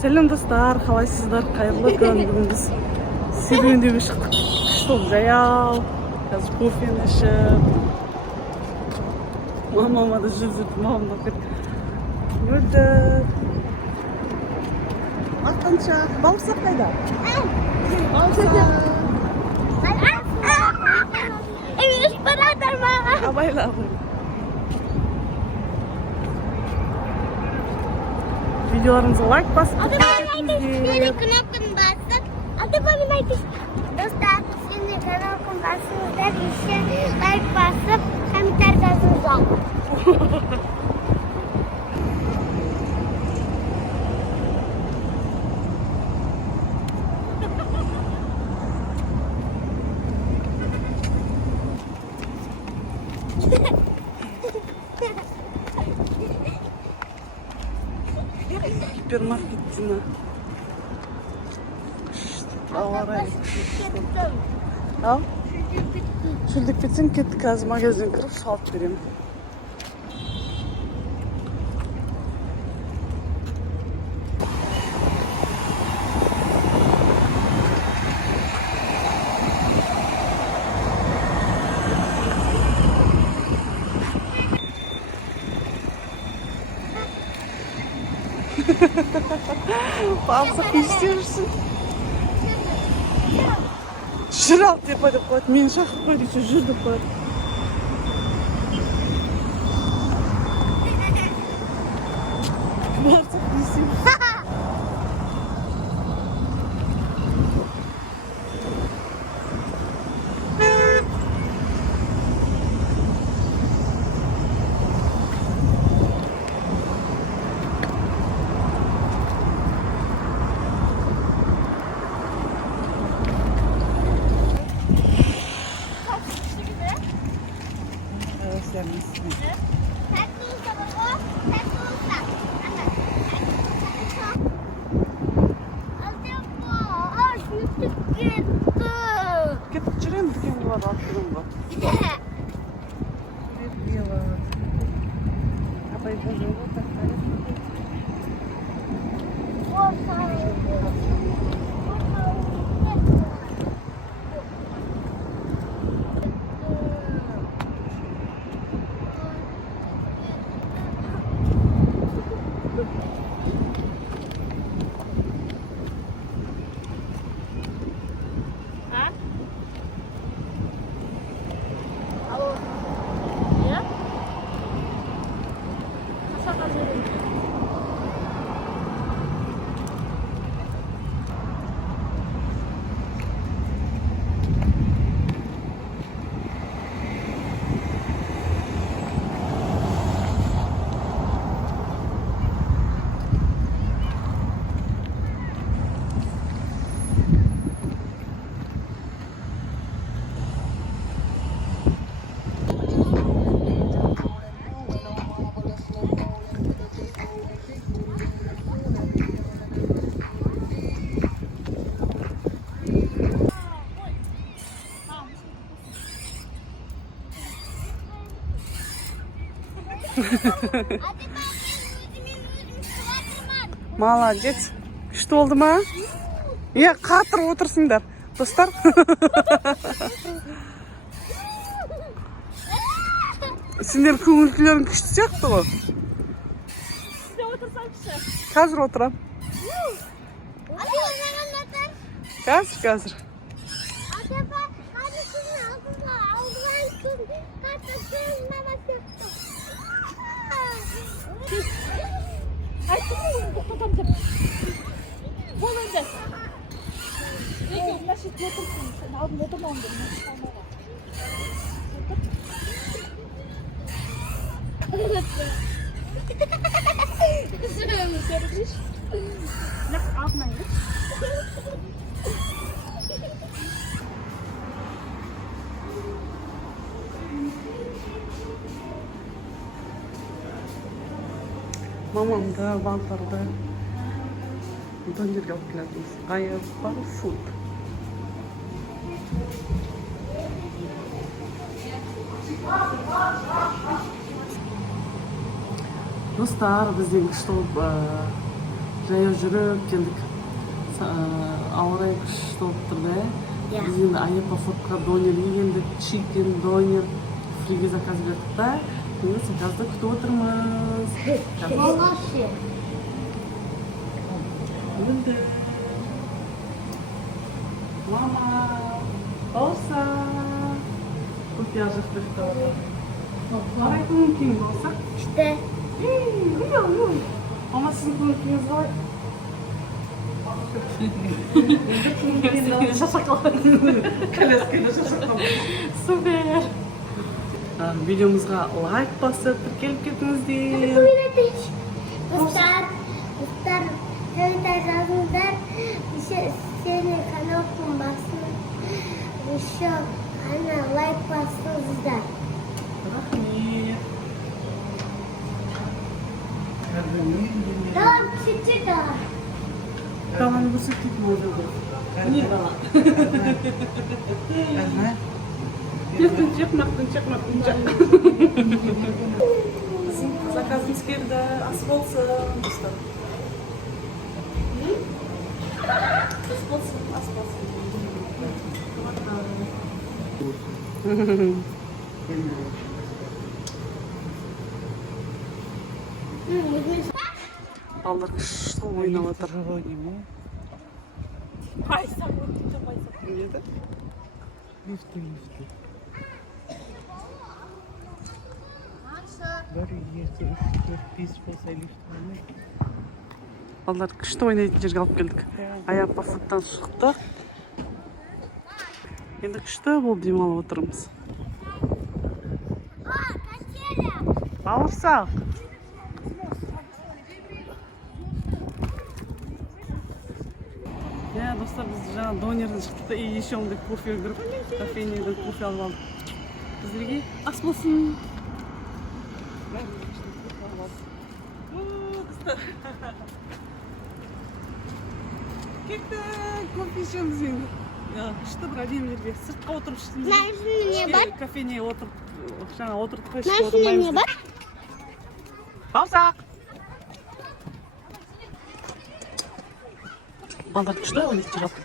Selam dostlar, қалайсыздар? Қайырлы күн. Бүгін біз серуендеуге шықтық. Күшті жаяу. Қазір кофені ішіп. Мамама да жүріп, мамам да мөлдір. Ақтаншақ, бауырсақ қайда? Бауырсақ. Emir beraber mi? Абайла. Videolarımıza like basın. Adı bana şimdi kanalın basın. Adı bana dostlar şimdi kanalın basınızda bir şey like basıp hem tercihiniz al. Супермаркетіне. Ауа райы. Ал? Шөлдеп кетсең кеттік, қазір магазин кіріп салып беремін. Бауырсақ не істеп жүрсің? Жүр ал деп қойды. Мені шақырып қойды, жүр деп қойды. Бауырсақ не істеп жүрсің? Кетіп жүрем, дүкен болады, аттырым ба. Апай жол тақтайды. Молодец. Күшті oldu ма? Е, қатырып отырсыңдар, достар. Сендер көңілділерің күшті сияқты ғой. Қазір отырам. Қазір. Бол önce. Peki, onlar şimdi otursun. Sen aldın, oturmam dedim. Nasıl altına gir? Mamam da bantlarda döndürge alıp geldiniz. Ayıpa food. Dostlar, бізден күшті болып жаяу жүріп келдік. Ауа райы күшті болып тұрды. Біз енді Аяпа фудқа донерге келдік. Чикен, донер, фриге заказ бердік та. Енді заказды күтіп отырмыз. Молодцы. Önde. Mama. Olsa. Ko'pyazıqda qiladi. Qalay ko'nglingiz bo'lsa? İşte. Yo'q. Ama sizin ko'nglingiz bor. Süper. Videomuzga like basıp kelip ketdingizlar. Dostlar, kommentar yazыңыздар. Сені каналым бассын. Еще ана лайк басыңыздар. Рахмет. Давай, чуть-чуть давай. Kalan bu sütük mü oldu? Niye bana? Çıkmaktın. Bizim zakazımız geldi. Asıl olsun. Asıl olsun. Балдар күшті ойнап отыр. Лифті. Бір, екі, үш, төрт, бес болса лифт болмайды. Балдар күшті ойнайтын жерге алып келдік. Аяпа фудтан шықтық. Енді күшті болып демалып отырмыз. Бауырсақ. Ya dostlar biz жаңа донерден шықтық та и еще ондай кофе кіріп кофейнядан кофе алып алдық. Біздерге ас болсын. Кеттік, кофе ішеміз енді. Күшті бір әдемі жерге сыртқа отырып іштім. Нәжіне бар? Кофейняға отырып, жаңа отырдық қой. Нәжіне бар? Бауырсақ. Балдар күшті ойнайтын жер алып.